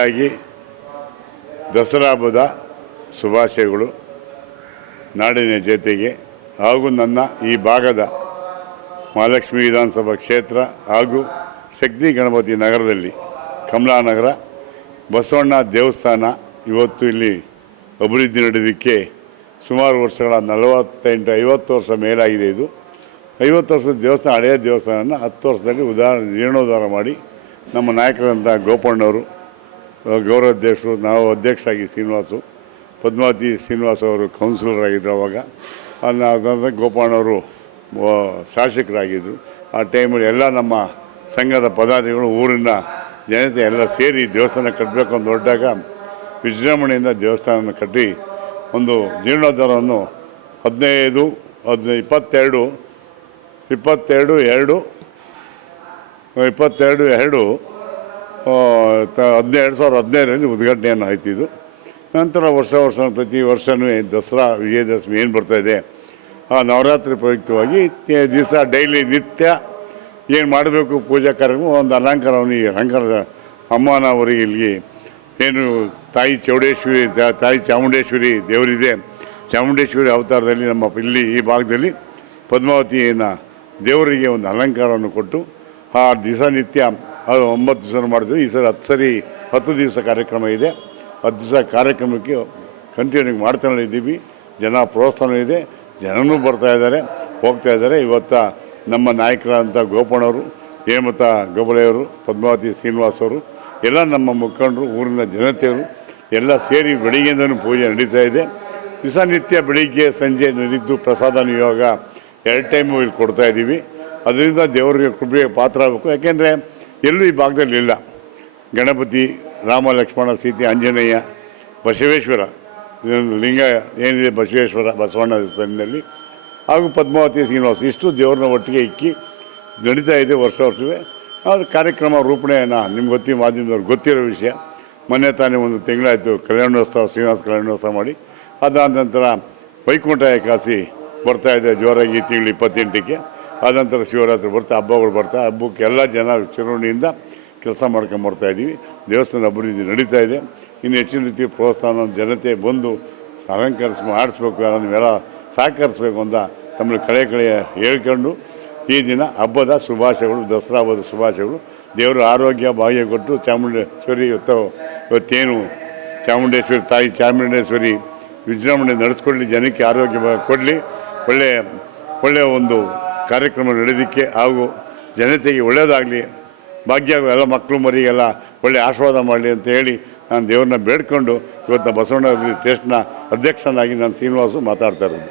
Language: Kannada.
ಮೊದಲನೇದಾಗಿ ದಸರಾ ಹಬ್ಬದ ಶುಭಾಶಯಗಳು ನಾಡಿನ ಜನತೆಗೆ ಹಾಗೂ ನನ್ನ ಈ ಭಾಗದ ಮಹಾಲಕ್ಷ್ಮಿ ವಿಧಾನಸಭಾ ಕ್ಷೇತ್ರ ಹಾಗೂ ಶಕ್ತಿ ಗಣಪತಿ ನಗರದಲ್ಲಿ ಕಮಲಾನಗರ ಬಸವಣ್ಣ ದೇವಸ್ಥಾನ ಇವತ್ತು ಇಲ್ಲಿ ಅಭಿವೃದ್ಧಿ ನಡೆಯೋದಕ್ಕೆ ಸುಮಾರು ವರ್ಷಗಳ 48-50 ವರ್ಷ ಮೇಲಾಗಿದೆ. ಇದು 50 ವರ್ಷದ ದೇವಸ್ಥಾನ, ಹಳೆಯ ದೇವಸ್ಥಾನ 10 ವರ್ಷದಲ್ಲಿ ಜೀರ್ಣೋದ್ಧಾರ ಮಾಡಿ ನಮ್ಮ ನಾಯಕರಂಥ ಗೋಪಣ್ಣವರು ಗೌರವಾಧ್ಯಕ್ಷರು, ನಾವು ಅಧ್ಯಕ್ಷರಾಗಿ ಶ್ರೀನಿವಾಸು, ಪದ್ಮಾವತಿ ಶ್ರೀನಿವಾಸ್ ಅವರು ಕೌನ್ಸಿಲರ್ ಆಗಿದ್ದರು. ಅವಾಗ ಗೋಪಣ್ಣವರು ಶಾಸಕರಾಗಿದ್ದರು. ಆ ಟೈಮಲ್ಲಿ ಎಲ್ಲ ನಮ್ಮ ಸಂಘದ ಪದಾಧಿಕಾರಿಗಳು, ಊರಿನ ಜನತೆ ಎಲ್ಲ ಸೇರಿ ದೇವಸ್ಥಾನ ಕಟ್ಟಬೇಕು ಅಂತ ಹೊರಟಾಗ ವಿಜೃಂಭಣೆಯಿಂದ ದೇವಸ್ಥಾನ ಕಟ್ಟಿ ಒಂದು ಜೀರ್ಣೋದ್ಧಾರವನ್ನು 2015-2022 ಉದ್ಘಾಟನೆಯನ್ನು ಆಯ್ತಿದ್ದು. ನಂತರ ವರ್ಷ ಪ್ರತಿ ವರ್ಷವೂ ದಸರಾ ವಿಜಯದಶಮಿ ಏನು ಬರ್ತಾಯಿದೆ ಆ ನವರಾತ್ರಿ ಪ್ರಯುಕ್ತವಾಗಿ ದಿವಸ ಡೈಲಿ ನಿತ್ಯ ಏನು ಮಾಡಬೇಕು ಪೂಜಾ ಕಾರ್ಯಕ್ರಮ, ಒಂದು ಅಲಂಕಾರವನ್ನು ಈ ಅಲಂಕಾರದ ಅಮ್ಮನವರಿಗೆ ಇಲ್ಲಿ ಏನು ತಾಯಿ ಚಾಮುಂಡೇಶ್ವರಿ ದೇವರಿದೆ. ಚಾಮುಂಡೇಶ್ವರಿ ಅವತಾರದಲ್ಲಿ ನಮ್ಮ ಇಲ್ಲಿ ಈ ಭಾಗದಲ್ಲಿ ಪದ್ಮಾವತಿಯನ್ನು ದೇವರಿಗೆ ಒಂದು ಅಲಂಕಾರವನ್ನು ಕೊಟ್ಟು ಆ ದಿವಸ ನಿತ್ಯ ಅದು 9 ದಿವಸ ಮಾಡಿದ್ವಿ. ಈ ಸರಿ 10 ದಿವಸ ಕಾರ್ಯಕ್ರಮ ಇದೆ. 10 ದಿವಸ ಕಾರ್ಯಕ್ರಮಕ್ಕೆ ಕಂಟಿನ್ಯೂ ಮಾಡ್ತಾನೆ ಇದ್ದೀವಿ. ಜನ ಪ್ರೋತ್ಸಾಹ ಇದೆ, ಜನನೂ ಬರ್ತಾಯಿದ್ದಾರೆ, ಹೋಗ್ತಾಯಿದ್ದಾರೆ. ಇವತ್ತು ನಮ್ಮ ನಾಯಕರಾದಂಥ ಗೋಪಣ್ಣವರು, ಹೇಮಂತ ಗೋಪಾಲೆಯವರು, ಪದ್ಮಾವತಿ ಶ್ರೀನಿವಾಸ್ ಅವರು, ಎಲ್ಲ ನಮ್ಮ ಮುಖಂಡರು, ಊರಿನ ಜನತೆಯವರು ಎಲ್ಲ ಸೇರಿ ಬೆಳಿಗ್ಗೆಯಿಂದನೂ ಪೂಜೆ ನಡೀತಾ ಇದೆ. ದಿವಸ ನಿತ್ಯ ಬೆಳಿಗ್ಗೆ ಸಂಜೆ ನಡೀತು. ಪ್ರಸಾದ ನಿಯೋಗ 2 ಟೈಮು ಇಲ್ಲಿ ಕೊಡ್ತಾಯಿದ್ದೀವಿ. ಅದರಿಂದ ದೇವರಿಗೆ ಕೃಪೆಗೆ ಪಾತ್ರ ಆಗಬೇಕು. ಯಾಕೆಂದರೆ ಎಲ್ಲೂ ಈ ಭಾಗದಲ್ಲಿ ಇಲ್ಲ. ಗಣಪತಿ, ರಾಮ ಲಕ್ಷ್ಮಣ ಸೀತೆ, ಆಂಜನೇಯ, ಬಸವೇಶ್ವರ ಲಿಂಗ ಏನಿದೆ ಬಸವಣ್ಣ ದೇವಸ್ಥಾನದಲ್ಲಿ, ಹಾಗೂ ಪದ್ಮಾವತಿ ಶ್ರೀನಿವಾಸ, ಇಷ್ಟು ದೇವ್ರನ್ನ ಒಟ್ಟಿಗೆ ಇಕ್ಕಿ ನಡೀತಾ ಇದೆ ವರ್ಷವೇ. ಅದು ಕಾರ್ಯಕ್ರಮ ರೂಪಣೆಯನ್ನು ನಿಮ್ಗೆ ಮಾಧ್ಯಮದವ್ರಿಗೆ ಗೊತ್ತಿರೋ ವಿಷಯ. ಮೊನ್ನೆ ತಾನೇ ಒಂದು ತಿಂಗಳಾಯಿತು ಕಲ್ಯಾಣೋತ್ಸವ, ಶ್ರೀನಿವಾಸ ಕಲ್ಯಾಣೋತ್ಸವ ಮಾಡಿ. ಅದಾದ ನಂತರ ವೈಕುಂಠ ಏಕಾದಶಿ ಬರ್ತಾಯಿದೆ ಜೋರಾಗಿ ಈ ತಿಂಗಳು 28ಕ್ಕೆ. ಆದ ನಂತರ ಶಿವರಾತ್ರಿ ಹಬ್ಬಗಳು ಬರ್ತಾವೆ. ಹಬ್ಬಕ್ಕೆ ಎಲ್ಲ ಜನ ಚಿರೋಣಿಯಿಂದ ಕೆಲಸ ಮಾಡ್ಕೊಂಬರ್ತಾಯಿದ್ದೀವಿ. ದೇವಸ್ಥಾನ ಅಭಿವೃದ್ಧಿ ನಡೀತಾ ಇದೆ. ಇನ್ನು ಹೆಚ್ಚಿನ ರೀತಿ ಪ್ರೋತ್ಸಾಹ ಜನತೆ ಬಂದು ಆಡಿಸ್ಬೇಕು, ನೀವೆಲ್ಲ ಸಹಕರಿಸ್ಬೇಕು ಅಂತ ತಮ್ಮಲ್ಲಿ ಕಳೆ ಹೇಳ್ಕೊಂಡು ಈ ದಿನ ಹಬ್ಬದ ಶುಭಾಶಯಗಳು, ದಸರಾ ಹಬ್ಬದ ಶುಭಾಶಯಗಳು. ದೇವರು ಆರೋಗ್ಯ ಭಾಗ್ಯ ಕೊಟ್ಟು ಚಾಮುಂಡೇಶ್ವರಿ ಇವತ್ತೇನು ಚಾಮುಂಡೇಶ್ವರಿ ತಾಯಿ ಚಾಮುಂಡೇಶ್ವರಿ ವಿಜೃಂಭಣೆ ನಡೆಸ್ಕೊಡ್ಲಿ, ಜನಕ್ಕೆ ಆರೋಗ್ಯ ಕೊಡಲಿ, ಒಳ್ಳೆಯ ಒಂದು ಕಾರ್ಯಕ್ರಮ ನಡೆಯೋದಕ್ಕೆ ಹಾಗೂ ಜನತೆಗೆ ಒಳ್ಳೆಯದಾಗಲಿ, ಭಾಗ್ಯ ಎಲ್ಲ ಮಕ್ಕಳು ಮರಿಗೆಲ್ಲ ಒಳ್ಳೆಯ ಆಶೀರ್ವಾದ ಮಾಡಲಿ ಅಂತ ಹೇಳಿ ನಾನು ದೇವ್ರನ್ನ ಬೇಡ್ಕೊಂಡು ಇವತ್ತು ಬಸವಣ್ಣ ಟ್ರಸ್ಟ್ನ ಅಧ್ಯಕ್ಷನಾಗಿ ನಾನು ಶ್ರೀನಿವಾಸು ಮಾತಾಡ್ತಾ ಇರೋದು.